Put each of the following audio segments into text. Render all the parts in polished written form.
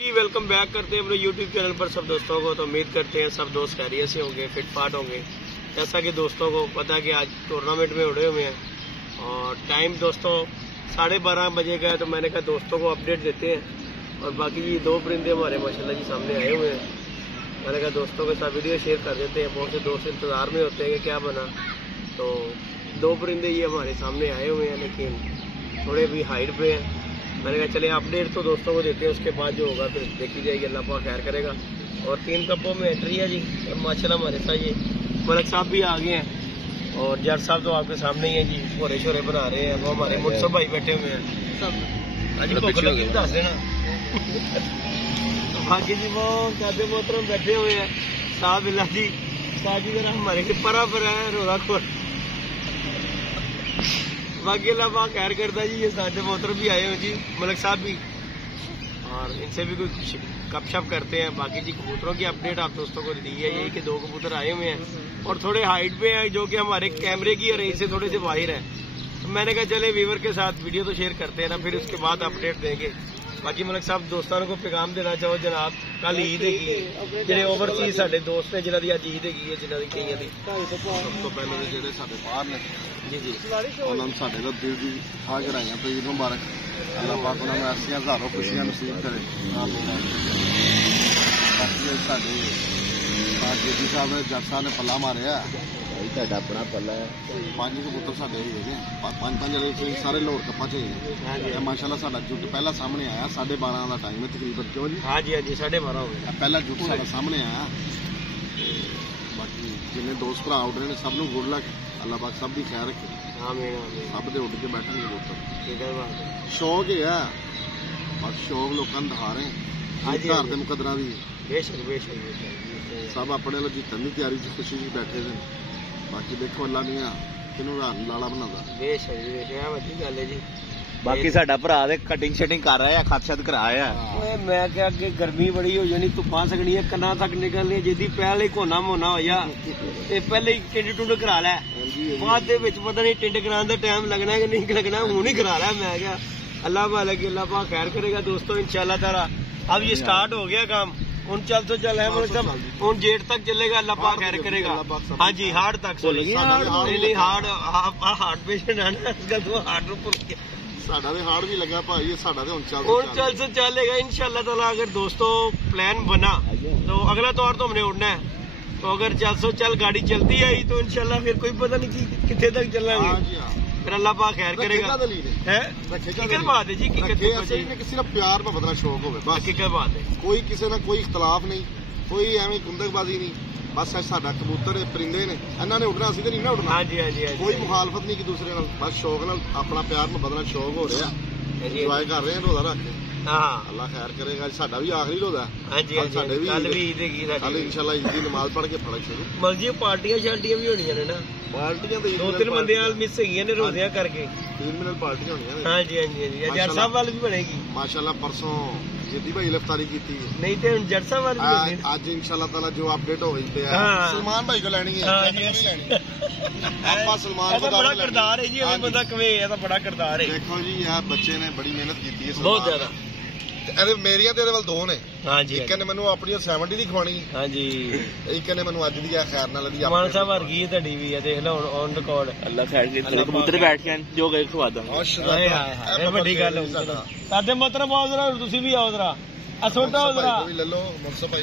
Welcome back करते हैं अपने यूट्यूब चैनल पर सब दोस्तों को। तो उम्मीद करते हैं सब दोस्त खैरियत से होंगे, फिट फाट होंगे। जैसा कि दोस्तों को पता है कि आज टूर्नामेंट में उड़े हुए हैं और टाइम दोस्तों 12:30 बजे का है। तो मैंने कहा दोस्तों को अपडेट देते हैं। और बाकी ये दो परिंदे हमारे माशाल्लाह जी सामने आए हुए हैं। मैंने कहा दोस्तों के साथ वीडियो शेयर कर देते हैं। बहुत से दोस्त इंतज़ार में होते हैं कि क्या बना। तो दो परिंदे ये हमारे सामने आए हुए हैं, लेकिन थोड़े भी हाइट पे हैं। मैंने कहा चले अपडेट तो दोस्तों को देते हैं, उसके बाद जो होगा फिर देखी जाएगी, अल्लाह पाक खैर करेगा। और 3 कपों में एंट्री है जी। और माशाल्लाह हमारे साथ ये मलक साहब भी आ गए हैं और जज साहब तो आपके सामने ही हैं जी, भोरे शोरे बना रहे हैं। वो हमारे मुनसब भाई बैठे हुए हैं सब। अजी भूख लगी दस देना। बाकी जी वो कादे मोहतरम बैठे हुए हैं साहब बिल्ला जी। साहब जी जरा हमारे के परा पर है रोजा खोर। बाकी अल्लाह पाक खैर करता जी। ये सादे मोहतरम भी आए हुए जी, मलक साहब भी, और इनसे भी कुछ गपशप करते हैं। बाकी जी कबूतरों की अपडेट आप दोस्तों को दी है यही कि 2 कबूतर आए हुए हैं और थोड़े हाइट पे हैं, जो कि हमारे कैमरे की रेंज से थोड़े से बाहर है। तो मैंने कहा चले व्यूवर के साथ वीडियो तो शेयर करते हैं ना, फिर उसके बाद अपडेट देंगे। बाकी मलक साहब दोस्तों को पैगाम देना चाहो जनाब, कल ईद है जो ओवरसीज साढ़े दोस्त ने जिन्हों की अज ईद है जिन्हों की कई की सब तो पहले जो बाहर ने जी जी उन्होंने साढ़े तो दिल की खा कराई तो ईद मुबारक। अल्लाह पाक उन्होंने ऐसिया हजारों खुशियां नसीब करे। बाकी साढ़े जी साहब ने जज साहब ने पल्ला मारिया अपना पल्ला है। 5 कबूतर साढ़े ही है, 5 सारे लोर कप्पा चाहिए। माशाल्लाह साडा जुट पहला सामने आया 12:30 का टाइम है तकरीबन। क्यों जी? हाँ जी हाँ जी 12:30 हो गए पहला जुट साडा सामने आया। बाकी जिन्हें दोस्त भरा उड़ रहे हैं सब गुड लक, अल्लाह पाक सब की खैर रखे। सब दे उड़ के बैठे कबूतर। शौक है बस, शौक लोगों ने दिखा रहे हैं घर के मुकदरा की। बेशक बेशक सब अपने लोग जीतन की तैयारी च खुशी जी बैठे थे। बाकी देखो अल्लाह दियां किनू लाला बनादा। बेशक बेशक वड्डी गल है जी। बाकी साडा भरा ते कटिंग शटिंग कर रहा है, खत कराया है। मैं क्या अगे गर्मी बड़ी हो जानी, धुप्पा सकनी है, कन्ना तक निकलनी। जिदी पहले ही कोना मोना होया ते पहले ही टिंड टुंड करा लै, बाद दे विच पता नहीं टिंड कराने दा टाइम लगना कि नहीं लगना, हुण ही करा लै। मैं क्या अल्लाह वाले अल्लाह पाक खैर करेगा दोस्तों इंशाल्लाह ताला। अब ये स्टार्ट हो गया काम, उन चल तो चल है मतलब उन जेठ तक चलेगा, अल्लाह पाक खैर करेगा। हाँ जी हार्ड तक नहीं हार्ट पेशेंट है ना, तो हार्ट साडा भी हार्ड भी लगा भाई, साडा ते चल से चलेगा इंशाल्लाह ताला। अगर दोस्तों प्लान बना तो अगला तौर तो हमने उड़ना है। तो अगर चल गाड़ी चलती आई तो इंशाल्लाह फिर कोई पता नहीं कितने तक चलेंगे, फिर अल्लाह पाक खैर करेगा। है बात है जी, सिर्फ प्यार में बदला शौक हो बस क्या बात है। कोई किसी ना कोई इख्तलाफ नहीं, कोई एवं कुंदकबाजी नहीं। बस साडा कबूतर परिंदे ने, इन्होंने उड़ना असीं ते नहीं ना उड़ना। हाँ जी हाँ जी कोई मुखालफत नहीं कि दूसरे नाल, बस शौक नाल अपना प्यार में बदलना शौक हो रहा। इंजॉय कर रहे हैं रोजा रख के। हाँ अल्लाह खैर करेगा। साडा भी आखिरी रोजा है। हाँ जी साडे भी कल भी ईद है, कल इंशाल्लाह ईद की नमाज पढ़ के फड़ा शुरू। मर्जी पार्टियां शार्टियां भी होनियां ने ना, पार्टियां तो 2-3 बंदे मिस है ने रोजियां करके 3 मिनट पार्टियां होनियां। हाँ जी हाँ जी जट साहब वाल भी बनेगी माशाल्लाह। परसों जिद्दी भाई इफ्तारी की नहीं तो जट साहब वाल भी आज इंशाल्लाह ताला जो अपडेट हो गई है सलमान भाई को लेनी है। आप सलमान को बड़ा किरदार है जी, बंदा कवे बड़ा किरदार है। देखो जी यार बच्चे ने बड़ी मेहनत की है बहुत ज्यादा। मेरिया तेरे वाल 2 ने। हाँ जी एक ने मैनू अपनी 70 दी खवानी। हाँ जी एक ने मैनू अज दी खैर नाल दी मान साहब वर्गी है टीवी है, देख लो ऑन रिकॉर्ड। अल्लाह खैर करे, कबूतर बैठ के जो गए खवा दा। हाय बड़ी गल है साडे मतलब आओ जरा, तुसी भी आओ जरा छोटा हो जरा। ले लो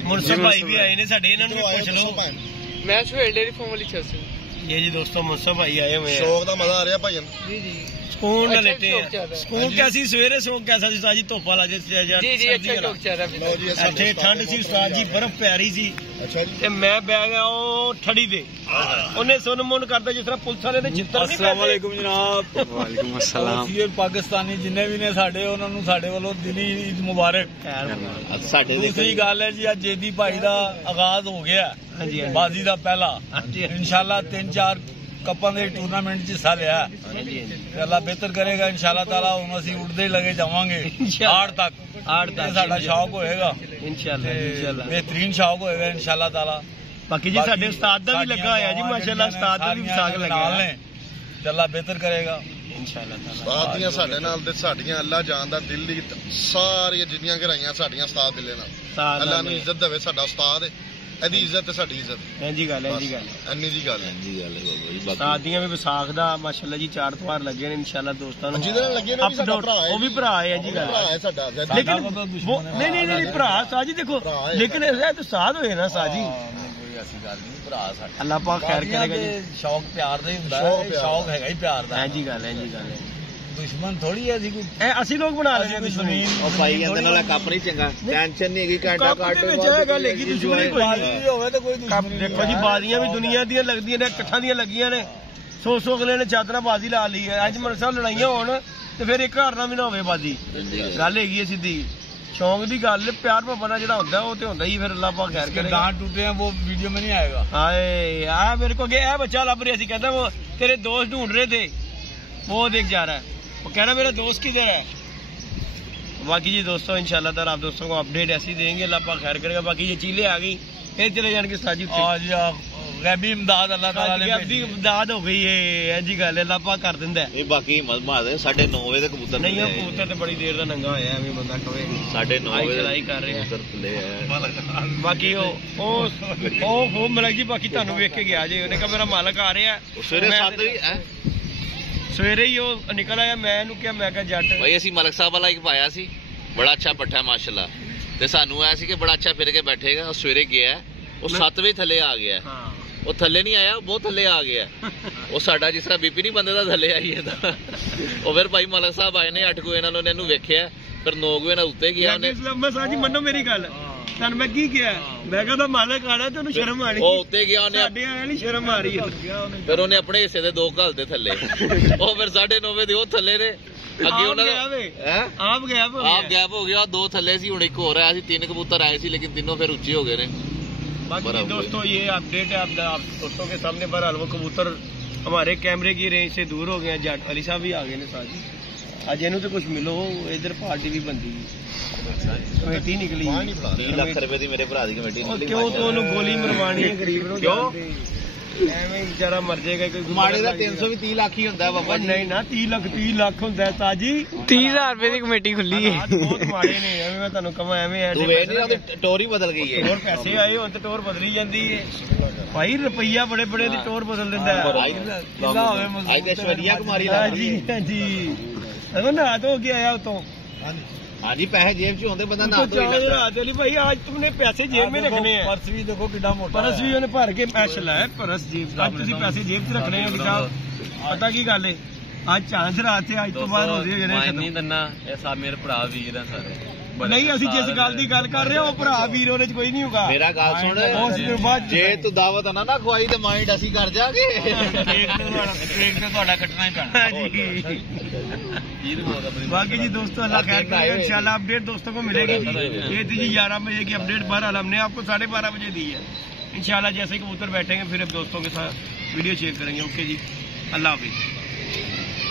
मुनसब भाई भी आए ने साडे, इन्हां नूं पुछ लो। मैं सुहेल डेयरी फार्म वाली छस ये जी दोस्तों मुनसब भाई आए हुए हैं। शौक दा मजा आ रहा भाई जी जी। ਸਕੂਨ ਨਾਲ ਲੈਟੇ ਸਕੂਨ कैसी ਸਵੇਰੇ ਸੌਂ कैसा ਸੀ ਸਾਜੀ ਧੁੱਪ ਵਾਲਾ ਜੀ ਜੀ ਅੱਛਾ ਲੋਕ ਚਾਹਦਾ ਜੀ। ਇੱਥੇ ਠੰਡ ਸੀ ਉਸਤਾਦ ਜੀ, ਬਰਫ਼ ਪੈ ਰਹੀ ਸੀ। ਅੱਛਾ ਜੀ। ਤੇ ਮੈਂ ਬਹਿ ਗਿਆ ਉਹ ਠੜੀ ਦੇ, ਉਹਨੇ ਸੁਨ ਮੁਨ ਕਰਦਾ ਜਿਸ ਤਰ੍ਹਾਂ ਪੁਲਿਸ ਵਾਲੇ ਦੇ ਚਿੱਤਰ ਨਹੀਂ। अस्सलाम वालेकुम जनाब। वालेकुम अस्सलाम। ਪਾਕਿਸਤਾਨੀ ਜਿੰਨੇ ਵੀ ਨੇ ਸਾਡੇ, ਉਹਨਾਂ ਨੂੰ ਸਾਡੇ ਵੱਲੋਂ ਦਿਲੀ ਈਦ ਮੁਬਾਰਕ। ਸਾਡੇ ਦੂਸਰੀ ਗੱਲ ਹੈ ਜੀ ਅੱਜ ਜੇਦੀ ਭਾਈ ਦਾ ਆਗਾਜ਼ ਹੋ ਗਿਆ ਬਾਜ਼ੀ ਦਾ ਪਹਿਲਾ। ਇਨਸ਼ਾਅੱਲਾ 3-4 ਕੱਪਾਂ ਦੇ ਟੂਰਨਾਮੈਂਟ 'ਚ ਹਿੱਸਾ ਲਿਆ। ਅੱਲਾ ਬਿਹਤਰ ਕਰੇਗਾ इंशाल्लाह ताला। ਹੁਣ ਅਸੀਂ ਉੱਡਦੇ ਹੀ ਲੱਗੇ ਜਾਵਾਂਗੇ ਆੜ ਤੱਕ ਸਾਡਾ ਸ਼ੌਕ ਹੋਏਗਾ इंशाल्लाह। ਬਿਹਤਰੀਨ ਸ਼ੌਕ ਹੋਏਗਾ इंशाल्लाह ताला। ਬਾਕੀ ਜੀ ਸਾਡੇ ਉਸਤਾਦ ਦਾ ਵੀ ਲੱਗਾ ਹੋਇਆ ਜੀ ਮਾਸ਼ਾਅੱਲਾ, ਉਸਤਾਦ ਦਾ ਵੀ ਵਿਸਾਖ ਲੱਗਾ ਨਾਲ ਨੇ ਤੇ ਅੱਲਾ ਬਿਹਤਰ ਕਰੇਗਾ इंशाल्लाह ताला। ਉਸਤਾਦ ਦੀਆਂ ਸਾਡੇ ਨਾਲ ਤੇ ਸਾਡੀਆਂ ਅੱਲਾ ਜਾਨ ਦਾ ਦਿਲ ਦੀ ਸਾਰੀਆਂ ਜਿੰਨੀਆਂ ਗਰਾਈਆਂ ਸਾਡੀਆਂ ਉਸਤਾਦ ਦਿਲੇ ਨਾਲ ਅੱਲਾ ਨੂੰ ਇੱਜ਼ਤ ਦੇਵੇ। ਸਾਡਾ ਉਸਤਾਦ ਹੈ, ਇਹਦੀ ਇੱਜ਼ਤ ਤੇ ਸਾਡੀ ਇੱਜ਼ਤ। ਇੰਜੀ ਗੱਲ ਹੈ, ਇੰਨੀ ਗੱਲ ਹੈ ਉਸਤਾਦ ਦੀਆਂ ਵੀ ਵਿਸਾਖ ਦਾ ਮਾਸ਼ਾਅੱਲਾ ਜੀ 4 ਤਿਉਹਾਰ ਲੱਗੇ ਨੇ ਇੰਸ਼ਾਅੱਲਾ ਦੋਸਤਾਂ ਨੂੰ। ਜਿਹਦੇ ਨਾਲ ਲੱਗੇ ਨੇ ਸਾਡਾ ਭਰਾ ਹੈ, ਉਹ ਵੀ ਭਰਾ ਹੈ ਜੀ ਗੱਲ ਭਰਾ ਹੈ ਸਾਡਾ। लेकिन वो नहीं भरा साजी देखो, लेकिन तो साथ होए ना साजी। अल्लाह पाक खैर करेगा जी। शौक प्यार ਦਾ ਹੀ ਹੁੰਦਾ ਹੈ, ਸ਼ੌਕ ਹੈਗਾ ਹੀ ਪਿਆਰ ਦਾ। हां जी गल है, जी गल है। ਦੁਸ਼ਮਣ ਥੋੜੀ ਹੈ ਅਸੀਂ ਕੋਈ, ਅਸੀਂ ਲੋਕ ਬਣਾ ਲੈਂਦੇ ਹਾਂ ਦੁਸ਼ਮਣੀ। ਉਹ ਭਾਈ ਕਹਿੰਦੇ ਨਾਲ ਕੱਪ ਨਹੀਂ ਚੰਗਾ, ਟੈਨਸ਼ਨ ਨਹੀਂ ਹੈਗੀ, ਘੰਟਾ ਕੱਟ ਵਿੱਚ ਇਹ ਗੱਲ ਹੈਗੀ ਦੁਸ਼ਮਣੀ ਕੋਈ ਨਹੀਂ ਹੋਵੇ ਤਾਂ ਕੋਈ ਦੁਸ਼ਮਣੀ। ਦੇਖੋ ਜੀ ਬਾਜ਼ੀਆਂ ਵੀ ਦੁਨੀਆ ਦੀਆਂ ਲੱਗਦੀਆਂ ਨੇ, ਇਕੱਠਾਂ ਦੀਆਂ ਲੱਗੀਆਂ ਨੇ। 100 ਅਗਲੇ ਨੇ ਚਾਦਰਾ ਬਾਜ਼ੀ ਲਾ ਲਈ ਹੈ। ਅੱਜ ਮਨ ਸਾਹਿਬ ਲੜਾਈਆਂ ਹੋਣ ਤੇ ਫਿਰ ਇੱਕ ਘਰ ਨਾਲ ਵੀ ਨਾ ਹੋਵੇ ਬਾਜ਼ੀ। ਗੱਲ ਹੈਗੀ ਹੈ ਸਿੱਧੀ शौक की गल। प्यार भावना जो होता है वो तो होता ही। फिर अल्लाह पाक खैर करे। दांत टूटे हैं वो वीडियो में नहीं आएगा। हाय आ मेरे को गया बच्चा लब रहा थी, कहता वो तेरे दोस्त ढूंढ रहे थे, वो देख जा रहा है, वो कह रहा मेरा दोस्त किधर है। बाकी जी दोस्तों इंशाल्लाह ताला आप दोस्तों को अपडेट ऐसी देंगे, अल्लाह पाक खैर करेगा। बाकी ये चीलें आ गई फिर चले जाएंगे साजी गैबी इमदाद अल्लाह ताला ने गैबी इमदाद हो गई है जी गल अल्लाह पाक कर दिंदा है। ਇਹ ਬਾਕੀ ਮਜ਼ਮਾਦ 9:30 ਵਜੇ ਦੇ ਕਬੂਤਰ नहीं है कबूतर तो बड़ी देर का नंगा होया है बंदा कवे 9:30 ਵਜੇ चढ़ाई कर रहे हैं। ਕਬੂਤਰ ਥੱਲੇ ਹੈ। ਬਾਕੀ ਉਹ ਮਲਕ ਜੀ ਬਾਕੀ ਤੁਹਾਨੂੰ ਵੇਖ ਕੇ ਗਿਆ ਜੇ, ਉਹਨੇ ਕਹਾ ਮੇਰਾ ਮਾਲਕ ਆ ਰਿਹਾ। ਉਹ ਸਵੇਰੇ 7 ਵਜੇ ਹੈ, ਸਵੇਰੇ ਹੀ ਉਹ ਨਿਕਲ ਆਇਆ। ਮੈਂ ਇਹਨੂੰ ਕਿਹਾ, ਮੈਂ ਕਿਹਾ ਜੱਟ ਭਾਈ ਅਸੀਂ ਮਲਕ ਸਾਹਿਬ ਵਾਲਾ ਇੱਕ ਪਾਇਆ ਸੀ, ਬੜਾ ਅੱਛਾ ਪੱਠਾ ਮਾਸ਼ਾਅੱਲਾ, ਤੇ ਸਾਨੂੰ ਆਇਆ ਸੀ ਕਿ ਬੜਾ ਅੱਛਾ ਫਿਰ ਕੇ ਬੈਠੇਗਾ। ਉਹ ਸਵੇਰੇ ਗਿਆ, ਉਹ 7 ਵਜੇ ਥੱਲੇ ਆ ਗਿਆ। ਹਾਂ ਉਹ ਥੱਲੇ ਨਹੀਂ ਆਇਆ, ਉਹ ਬਹੁਤ ਥੱਲੇ ਆ ਗਿਆ। ਉਹ ਸਾਡਾ ਜਿਸ ਤਰ੍ਹਾਂ ਬੀਪੀ ਨਹੀਂ ਬੰਦੇ ਦਾ ਥੱਲੇ ਆਈ ਇਹਦਾ। ਉਹ ਫਿਰ ਭਾਈ ਮਲਕ ਸਾਹਿਬ ਆਏ ਨੇ 8 ਵਜੇ, ਇਹਨਾਂ ਨੇ ਇਹਨੂੰ ਵੇਖਿਆ, ਫਿਰ 9 ਵਜੇ ਨਾਲ ਉੱਤੇ ਗਿਆ ਉਹਨੇ। ਮੈਂ ਸਾਜੀ ਮੰਨੋ ਮੇਰੀ ਗੱਲ, ਤੁਹਾਨੂੰ ਮੈਂ ਕੀ ਕਿਹਾ, ਮੈਂ ਕਹਿੰਦਾ ਮਾਲਕ ਆਣਾ ਤੇ ਉਹਨੂੰ ਸ਼ਰਮ ਆਣੀ। ਉਹ ਉੱਤੇ ਗਿਆ, ਉਹਨੇ ਸਾਡੇ ਆਇਆ ਨਹੀਂ ਸ਼ਰਮ ਆ ਰਹੀ ਹੈ। ਫਿਰ ਉਹਨੇ ਆਪਣੇ ਹਿੱਸੇ ਦੇ 2 ਘੱਲਦੇ ਥੱਲੇ। ਉਹ ਫਿਰ 9:30 ਵਜੇ ਦੇ ਉਹ ਥੱਲੇ ਨੇ। ਅੱਗੇ ਉਹਨਾਂ ਦਾ ਆਪ ਗੈਪ ਹੋ ਗਿਆ। 2 ਥੱਲੇ ਸੀ, ਹੁਣ ਇੱਕ ਹੋਰ ਆਇਆ ਸੀ। 3 ਕਬੂतर ਆਏ ਸੀ, लेकिन तीनों फिर ऊंचे हो गए ने। बाकी दोस्तों ये अपडेट है आप दोस्तों के सामने। पर वो कबूतर हमारे कैमरे की रेंज से दूर हो गए हैं। जट अली साहब भी आ गए ने साथ ही। आज इन्हों तो कुछ मिलो, इधर पार्टी भी बनती कमेटी निकली 30 ਲੱਖ ਰੁਪਏ ਦੀ ਮੇਰੇ ਭਰਾ ਦੀ ਕਮੇਟੀ ਨਿਕਲੀ। क्यों तो उन्होंने गोली मरवानी है गरीब ਨੂੰ। क्यों ਐਵੇਂ बेचारा मर जाएगा कोई। ਮਾੜੇ ਦਾ 300 ਵੀ 30 ਲੱਖ ਹੀ ਹੁੰਦਾ ਬਾਬਾ ਜੀ। नहीं ना 30 ਲੱਖ ਹੁੰਦਾ ਤਾਜੀ। 30,000 ਰੁਪਏ ਦੀ ਕਮੇਟੀ ਖੁੱਲੀ ਹੈ। ਬਹੁਤ ਮਾੜੇ ਨੇ, ਐਵੇਂ ਮੈਂ ਤੁਹਾਨੂੰ ਕਹਾਂ ਐਵੇਂ ਤੂੰ ਵੇਖ ਨਹੀਂ ਉਹਦੀ ਟੋਰ ਹੀ ਬਦਲ ਗਈ ਹੈ। ਹੋਰ ਪੈਸੇ ਆਏ ਹੁਣ ਤੇ ਟੋਰ ਬਦਲੀ ਜਾਂਦੀ ਹੈ ਭਾਈ। ਰੁਪਈਆ ਬੜੇ ਬੜੇ ਦੀ ਟੋਰ ਬਦਲ ਦਿੰਦਾ ਹੈ। ਅੱਜ ਤੇ ਐਸ਼ਵਰੀਆ ਕੁਮਾਰੀ ਲੱਗ ਹਾਂਜੀ ਹਾਂਜੀ ਅਗਰ ਨਾ ਹੋ ਕੇ ਆਇਆ ਉਤੋਂ। ਹਾਂਜੀ ਪੈਸੇ ਜੇਬ 'ਚ ਹੁੰਦੇ ਬੰਦਾ ਨਾ ਧੋਈ रात वाली भाई आज तुमने पैसे जेब में रखने हैं। पर्स भी देखो कितना मोटा परस भी ਉਹਨੇ ਭਰ ਕੇ ਪੈਸੇ ਲਾਇਆ। परस जेब ਅੱਜ ਤੁਸੀਂ ਪੈਸੇ ਜੇਬ 'ਚ ਰੱਖਣੇ ਆ ਕਿਤਾਬ। ਪਤਾ ਕੀ ਗੱਲ ਹੈ, ਅੱਜ ਚਾਂਸ ਰਾਤ ਤੇ ਅੱਜ ਤੋਂ ਬਾਅਦ ਹੋ ਜੇ ਜਿਹੜੇ ਨਹੀਂ ਦੰਨਾ ਇਹ ਸਭ ਮੇਰੇ ਭਰਾ ਵੀਰ ਆ ਸਾਰੇ। ਨਹੀਂ ਅਸੀਂ ਜਿਸ ਗੱਲ ਦੀ ਗੱਲ ਕਰ ਰਹੇ ਹਾਂ ਉਹ ਭਰਾ ਵੀਰ ਉਹਦੇ 'ਚ ਕੋਈ ਨਹੀਂ ਹੋਗਾ। ਮੇਰਾ ਗੱਲ ਸੁਣ, ਜੇ ਤੂੰ ਦਾਵਤ ਨਾ ਖਵਾਈ ਤੇ ਮਾਈਂਡ ਅਸੀਂ ਕਰ ਜਾਗੇ। ट्रेक तो ਤੁਹਾਡਾ ਕੱਟਣਾ ਹੀ ਪੈਣਾ। बाकी जी दोस्तों अल्लाह खैर करे, इंशाल्लाह अपडेट दोस्तों को मिलेगी जी। ये थी जी 11 बजे की अपडेट। बहरहाल हमने आपको 12:30 बजे दी है। इंशाल्लाह जैसे कबूतर बैठेंगे फिर अब दोस्तों के साथ वीडियो शेयर करेंगे। ओके जी, अल्लाह हाफिज।